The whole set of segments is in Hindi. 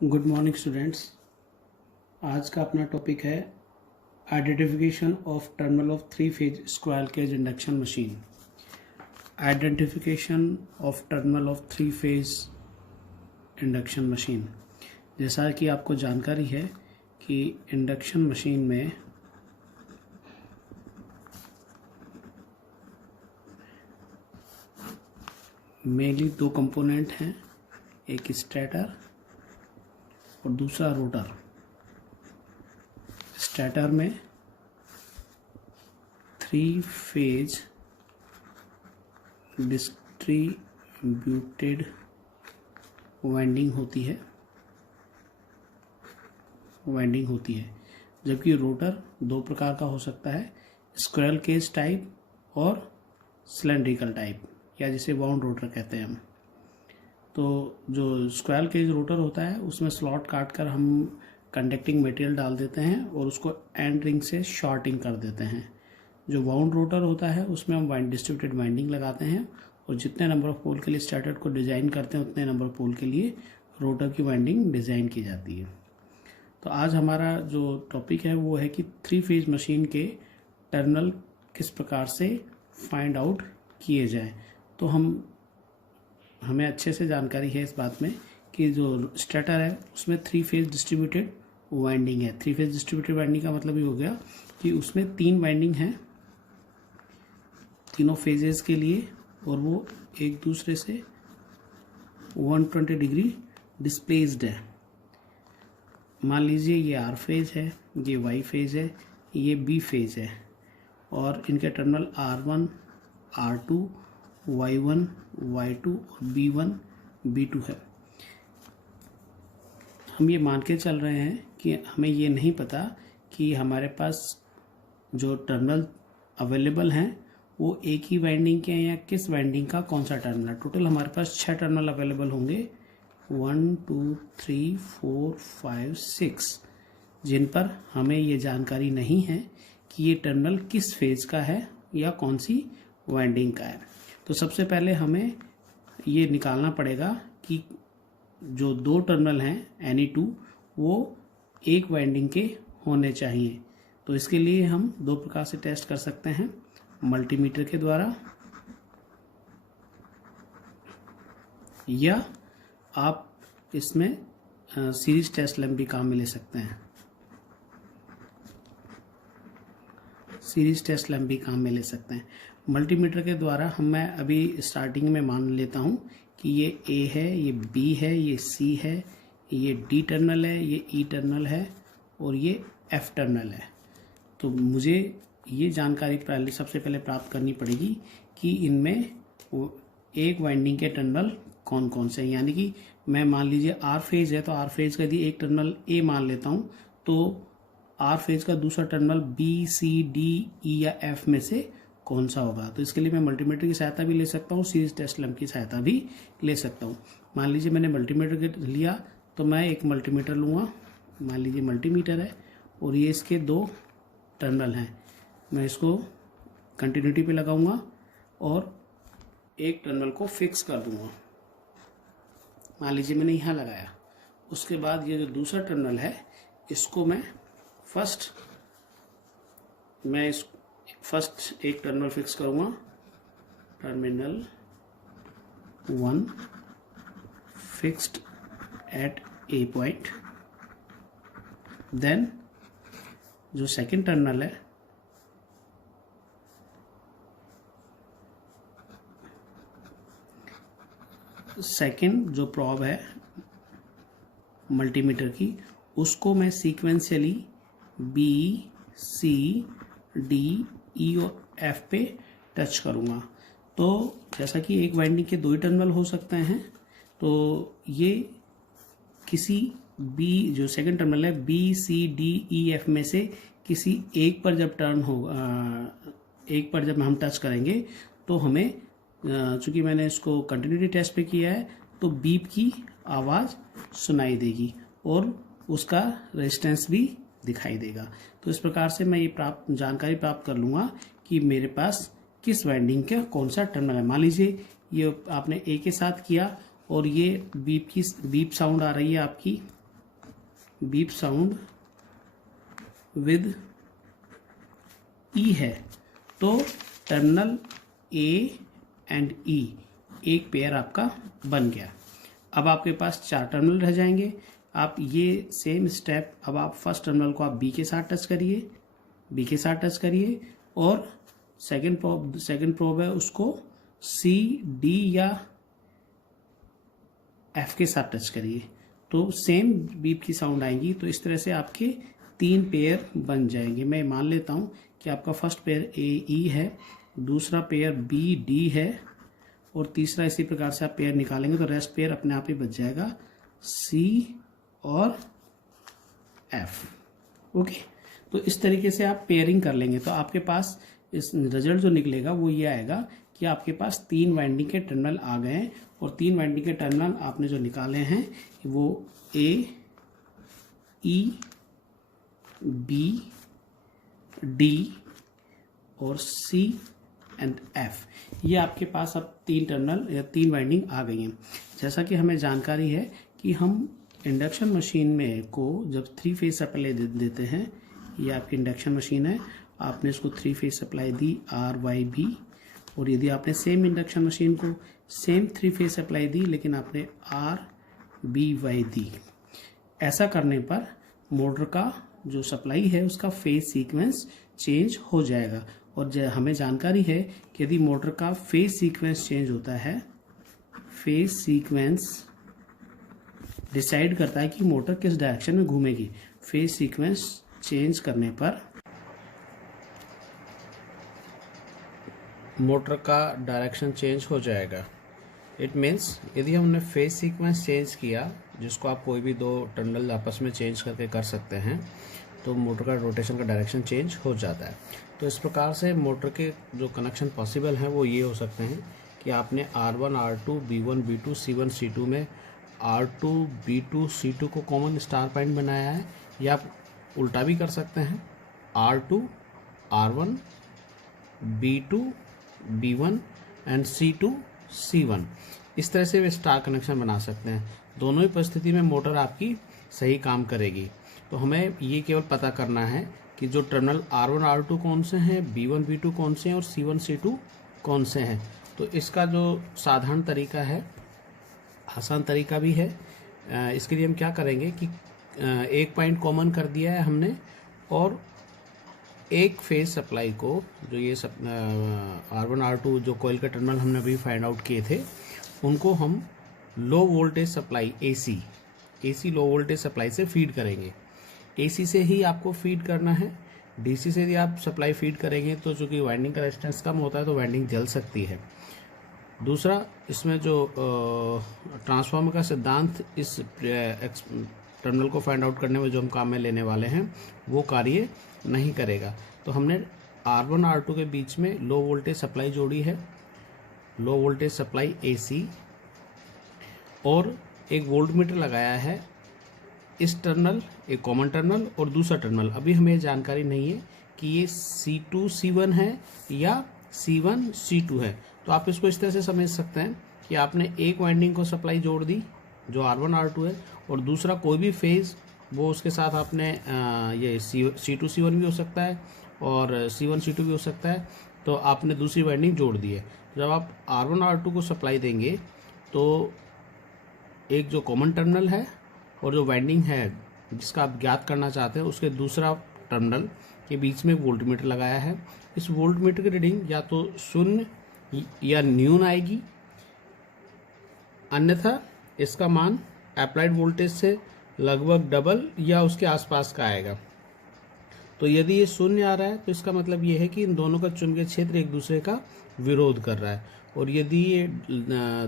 Good morning students. आज का अपना टॉपिक है identification of terminal of three phase squirrel cage induction machine. Identification of terminal of three phase induction machine. जैसा कि आपको जानकारी है कि इंडक्शन मशीन में मेनली दो कंपोनेंट हैं, एक स्टेटर और दूसरा रोटर। स्टेटर में थ्री फेज डिस्ट्रीब्यूटेड वाइंडिंग होती है, जबकि रोटर दो प्रकार का हो सकता है, स्क्विरल केज टाइप और सिलेंड्रिकल टाइप, या जिसे वाउंड रोटर कहते हैं हम। तो जो स्क्विरल केज रोटर होता है उसमें स्लॉट काट कर हम कंडक्टिंग मटेरियल डाल देते हैं और उसको एंड रिंग से शॉर्टिंग कर देते हैं। जो वाउंड रोटर होता है उसमें हम डिस्ट्रीब्यूटेड वाइंडिंग लगाते हैं और जितने नंबर ऑफ पोल के लिए स्टेटर को डिज़ाइन करते हैं उतने नंबर ऑफ पोल के लिए रोटर की वाइंडिंग डिज़ाइन की जाती है। तो आज हमारा जो टॉपिक है वो है कि थ्री फेज मशीन के टर्मिनल किस प्रकार से फाइंड आउट किए जाए। तो हमें अच्छे से जानकारी है इस बात में कि जो स्टेटर है उसमें थ्री फेज डिस्ट्रीब्यूटेड वाइंडिंग है। थ्री फेज डिस्ट्रीब्यूटेड वाइंडिंग का मतलब ये हो गया कि उसमें तीन वाइंडिंग हैं तीनों फेजेस के लिए, और वो एक दूसरे से 120 डिग्री डिस्प्लेस्ड है। मान लीजिए ये आर फेज है, ये वाई फेज है, ये बी फेज है, और इनके terminal R1, R2, Y1, Y2 और B1, B2 है। हम ये मान के चल रहे हैं कि हमें ये नहीं पता कि हमारे पास जो टर्मिनल अवेलेबल हैं वो एक ही वाइंडिंग के हैं या किस वाइंडिंग का कौन सा टर्मिनल। टोटल हमारे पास 6 टर्मिनल अवेलेबल होंगे, 1 2 3 4 5 6, जिन पर हमें ये जानकारी नहीं है कि ये टर्मिनल किस फेज का है या कौन सी वाइंडिंग का है। तो सबसे पहले हमें ये निकालना पड़ेगा कि जो दो टर्मिनल हैं Ni2 वो एक वाइंडिंग के होने चाहिए। तो इसके लिए हम दो प्रकार से टेस्ट कर सकते हैं, मल्टीमीटर के द्वारा, या आप इसमें सीरीज टेस्ट लैंप भी काम में ले सकते हैं। सीरीज टेस्ट लैंप भी काम में ले सकते हैं। मल्टीमीटर के द्वारा मैं अभी स्टार्टिंग में मान लेता हूं कि ये A है, ये B है, ये C है, ये D टर्मिनल है, ये E टर्मिनल है और ये F टर्मिनल है। तो मुझे ये जानकारी सबसे पहले प्राप्त करनी पड़ेगी कि इनमें एक वाइंडिंग के टर्मिनल कौन कौन से हैं। यानी कि मैं मान लीजिए R फेज है तो R फेज का यदि एक टर्मिनल A मान लेता हूँ तो R फेज का दूसरा terminal B, C, D, E या F में से कौन सा होगा। तो इसके लिए मैं मल्टीमीटर की सहायता भी ले सकता हूँ, सीरीज टेस्ट लैंप की सहायता भी ले सकता हूँ। मान लीजिए मैंने मल्टीमीटर लिया तो मैं एक मल्टीमीटर लूँगा, मान लीजिए मल्टीमीटर है और ये इसके दो टर्मिनल हैं। मैं इसको कंटिन्यूटी पे लगाऊंगा और एक टर्मिनल को फिक्स कर दूंगा। मान लीजिए मैंने यहाँ लगाया। उसके बाद ये जो दूसरा टर्मिनल है इसको मैं फर्स्ट एक टर्मिनल फिक्स करूंगा, terminal 1 fixed at A point. Then जो सेकंड टर्मिनल है सेकंड जो प्रॉब है मल्टीमीटर की, उसको मैं sequentially B, C, D, E और F पे टच करूँगा। तो जैसा कि एक वाइंडिंग के दो ही टर्मिनल हो सकते हैं, तो ये किसी B जो सेकंड टर्मिनल है B, C, D, E, F में से किसी एक पर जब टर्न होगा, एक पर जब हम टच करेंगे तो हमें, चूँकि मैंने इसको कंटिन्यूटी टेस्ट पे किया है, तो बीप की आवाज़ सुनाई देगी और उसका रेजिस्टेंस भी दिखाई देगा। तो इस प्रकार से मैं ये जानकारी प्राप्त कर लूँगा कि मेरे पास किस वाइंडिंग का कौन सा टर्मिनल है। मान लीजिए ये आपने A के साथ किया और ये बीप साउंड आ रही है आपकी बीप साउंड विद ई है, तो टर्मिनल ए एंड ई एक पेयर आपका बन गया। अब आपके पास 4 टर्मिनल रह जाएंगे। आप ये सेम स्टेप, अब आप फर्स्ट टर्मिनल को आप बी के साथ टच करिए, और सेकंड प्रोब है उसको सी, डी या एफ के साथ टच करिए, तो सेम बीप की साउंड आएंगी। तो इस तरह से आपके 3 पेयर बन जाएंगे। मैं मान लेता हूँ कि आपका फर्स्ट पेयर ए ई है, दूसरा पेयर बी डी है, और तीसरा इसी प्रकार से आप पेयर निकालेंगे तो रेस्ट पेयर अपने आप ही बच जाएगा सी और एफ। ओके, तो इस तरीके से आप पेयरिंग कर लेंगे तो आपके पास इस रिजल्ट जो निकलेगा वो ये आएगा कि आपके पास 3 वाइंडिंग के टर्मिनल आ गए हैं, और 3 वाइंडिंग के टर्मिनल आपने जो निकाले हैं वो ए, ई, बी, डी और सी एंड एफ, ये आपके पास अब 3 टर्मिनल या 3 वाइंडिंग आ गई हैं। जैसा कि हमें जानकारी है कि हम इंडक्शन मशीन में को जब 3 फेज सप्लाई देते हैं, ये आपकी इंडक्शन मशीन है, आपने इसको 3 फेज सप्लाई दी आर वाई बी, और यदि आपने सेम इंडक्शन मशीन को सेम 3 फेज सप्लाई दी लेकिन आपने आर बी वाई दी, ऐसा करने पर मोटर का जो सप्लाई है उसका फेज सीक्वेंस चेंज हो जाएगा। और हमें जानकारी है कि यदि मोटर का फेज सीक्वेंस चेंज होता है, फेज सीक्वेंस डिसाइड करता है कि मोटर किस डायरेक्शन में घूमेगी। फेज सीक्वेंस चेंज करने पर मोटर का डायरेक्शन चेंज हो जाएगा। इट मीन्स यदि हमने फेज सीक्वेंस चेंज किया, जिसको आप कोई भी 2 टर्मिनल आपस में चेंज करके कर सकते हैं, तो मोटर का रोटेशन का डायरेक्शन चेंज हो जाता है। तो इस प्रकार से मोटर के जो कनेक्शन पॉसिबल हैं वो ये हो सकते हैं कि आपने R1, R2, B1, B2, C1, C2 में R2, B2, C2 को कॉमन स्टार पॉइंट बनाया है, या आप उल्टा भी कर सकते हैं R2, R1, B2, B1 and C2, C1। इस तरह से वे स्टार कनेक्शन बना सकते हैं। दोनों ही परिस्थिति में मोटर आपकी सही काम करेगी। तो हमें ये केवल पता करना है कि जो टर्मिनल R1, R2 कौन से हैं, B1, B2 कौन से हैं और C1, C2 कौन से हैं। तो इसका जो साधारण तरीका है, आसान तरीका भी है, इसके लिए हम क्या करेंगे कि एक पॉइंट कॉमन कर दिया है हमने, और एक फेज सप्लाई को, जो ये R1, R2 जो कोयल के टर्मिनल हमने अभी फाइंड आउट किए थे, उनको हम low voltage supply AC low voltage supply से फीड करेंगे। AC से ही आपको फीड करना है। DC से यदि आप सप्लाई फीड करेंगे तो चूँकि वाइंडिंग का रेजिस्टेंस कम होता है तो वाइंडिंग जल सकती है। दूसरा, इसमें जो ट्रांसफार्मर का सिद्धांत इस टर्मिनल को फाइंड आउट करने में जो हम काम में लेने वाले हैं वो कार्य नहीं करेगा। तो हमने R1, R2 के बीच में लो वोल्टेज सप्लाई जोड़ी है, लो वोल्टेज सप्लाई AC, और एक वोल्ट मीटर लगाया है। इस टर्मिनल, एक कॉमन टर्मिनल और दूसरा टर्मिनल, अभी हमें जानकारी नहीं है कि ये C2, C1 है या C1, C2 है। तो आप इसको इस तरह से समझ सकते हैं कि आपने एक वाइंडिंग को सप्लाई जोड़ दी जो R1, R2 है, और दूसरा कोई भी फेज वो उसके साथ आपने ये C2, C1 भी हो सकता है और C1, C2 भी हो सकता है, तो आपने दूसरी वाइंडिंग जोड़ दी है। जब आप R1, R2 को सप्लाई देंगे तो एक जो कॉमन टर्मिनल है और जो वाइंडिंग है जिसका आप ज्ञात करना चाहते हैं उसके दूसरा टर्मिनल के बीच में वोल्ट मीटर लगाया है। इस वोल्ट मीटर की रीडिंग या तो 0 या न्यून आएगी, अन्यथा इसका मान अप्लाइड वोल्टेज से लगभग डबल या उसके आसपास का आएगा। तो यदि ये 0 आ रहा है तो इसका मतलब ये है कि इन दोनों का चुंबकीय क्षेत्र एक दूसरे का विरोध कर रहा है, और यदि ये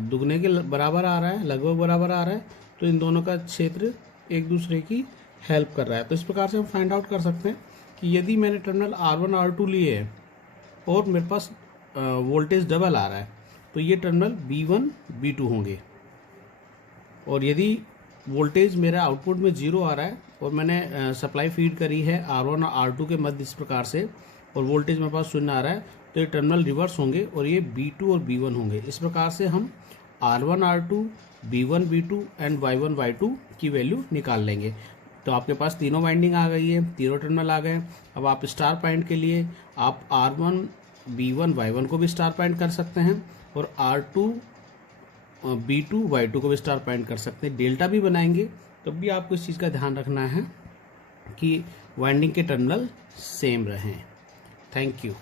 दुगने के बराबर आ रहा है, लगभग बराबर आ रहा है, तो इन दोनों का क्षेत्र एक दूसरे की हेल्प कर रहा है। तो इस प्रकार से हम फाइंड आउट कर सकते हैं कि यदि मैंने टर्मिनल R1, R2 लिए है और मेरे पास वोल्टेज डबल आ रहा है तो ये टर्मिनल B1, B2 होंगे, और यदि वोल्टेज मेरा आउटपुट में 0 आ रहा है और मैंने सप्लाई फीड करी है R1 और R2 के मध्य इस प्रकार से, और वोल्टेज मेरे पास 0 आ रहा है, तो ये टर्मिनल रिवर्स होंगे और ये B2 और B1 होंगे। इस प्रकार से हम R1, R2, B1, B2 and Y1, Y2 की वैल्यू निकाल लेंगे। तो आपके पास तीनों वाइंडिंग आ गई है, तीनों टर्मिनल आ गए। अब आप स्टार पॉइंट के लिए आप R1 B1 Y1 को भी स्टार पॉइंट कर सकते हैं और R2 B2 Y2 को भी स्टार पॉइंट कर सकते हैं। डेल्टा भी बनाएंगे तब भी आपको इस चीज़ का ध्यान रखना है कि वाइंडिंग के टर्मिनल सेम रहें। Thank you.